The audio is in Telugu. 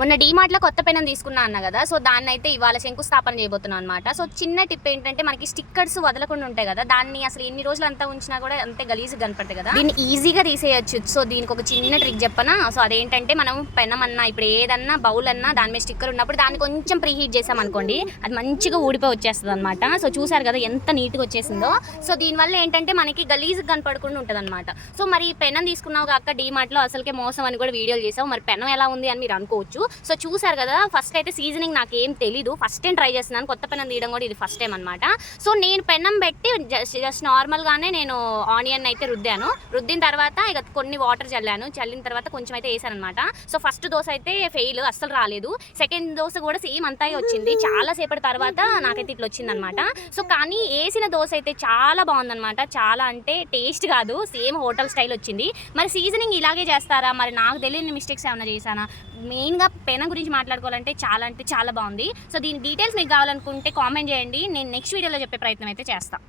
మొన్న డీమార్ట్లో కొత్త పెనం తీసుకున్నా అన్న కదా, సో దాన్ని అయితే ఇవాళ శంకుస్థాపన చేయబోతున్నాం అనమాట. సో చిన్న టిప్ ఏంటంటే, మనకి స్టిక్కర్స్ వదలకుండా ఉంటాయి కదా, దాన్ని అసలు ఎన్ని రోజులు అంతా ఉంచినా కూడా అంతే గలీజ్గా కనపడతాయి కదా, దీన్ని ఈజీగా తీసేయచ్చు. సో దీనికి ఒక చిన్న ట్రిక్ చెప్పనా. సో అదేంటంటే, మనం పెనం అన్నా ఇప్పుడు ఏదన్నా బౌల్ అన్నా దాని మీద స్టిక్కర్ ఉన్నప్పుడు దాన్ని కొంచెం ప్రీ హీట్ చేసాం అనుకోండి, అది మంచిగా ఊడిపోయి వచ్చేస్తుంది అనమాట. సో చూసారు కదా ఎంత నీట్గా వచ్చేసిందో. సో దీనివల్ల ఏంటంటే మనకి గలీజ్గా కనపడకుండా ఉంటుంది అనమాట. సో మరి పెనం తీసుకున్నావు కాక డీమార్ట్లో అసలుకే మోసం అని కూడా వీడియోలు చేసావు, మరి పెనం ఎలా ఉంది అని మీరు అనుకోవచ్చు. సో చూసారు కదా, ఫస్ట్ అయితే సీజనింగ్ నాకు ఏం తెలీదు, ఫస్ట్ టైం ట్రై చేస్తున్నాను. కొత్త పెనం తీయడం కూడా ఇది ఫస్ట్ టైం అనమాట. సో నేను పెనం పెట్టి జస్ట్ నార్మల్గానే నేను ఆనియన్ అయితే రుద్దిన తర్వాత ఇక కొన్ని వాటర్ చల్లిన తర్వాత కొంచెం అయితే వేసాను అనమాట. సో ఫస్ట్ దోశ అయితే ఫెయిల్, అస్సలు రాలేదు. సెకండ్ దోశ కూడా సేమ్ అంతా వచ్చింది. చాలా సేపటి తర్వాత నాకైతే ఇట్లా వచ్చింది అనమాట. సో కానీ వేసిన దోశ అయితే చాలా బాగుందనమాట. చాలా అంటే టేస్ట్ కాదు, సేమ్ హోటల్ స్టైల్ వచ్చింది. మరి సీజనింగ్ ఇలాగే చేస్తారా, మరి నాకు తెలియని మిస్టేక్స్ ఏమైనా చేశానా? మెయిన్గా పెనం గురించి మాట్లాడుకోవాలంటే చాలా అంటే చాలా బాగుంది. సో దీని డీటెయిల్స్ మీకు కావాలనుకుంటే కామెంట్ చేయండి, నేను నెక్స్ట్ వీడియోలో చెప్పే ప్రయత్నం అయితే చేస్తాను.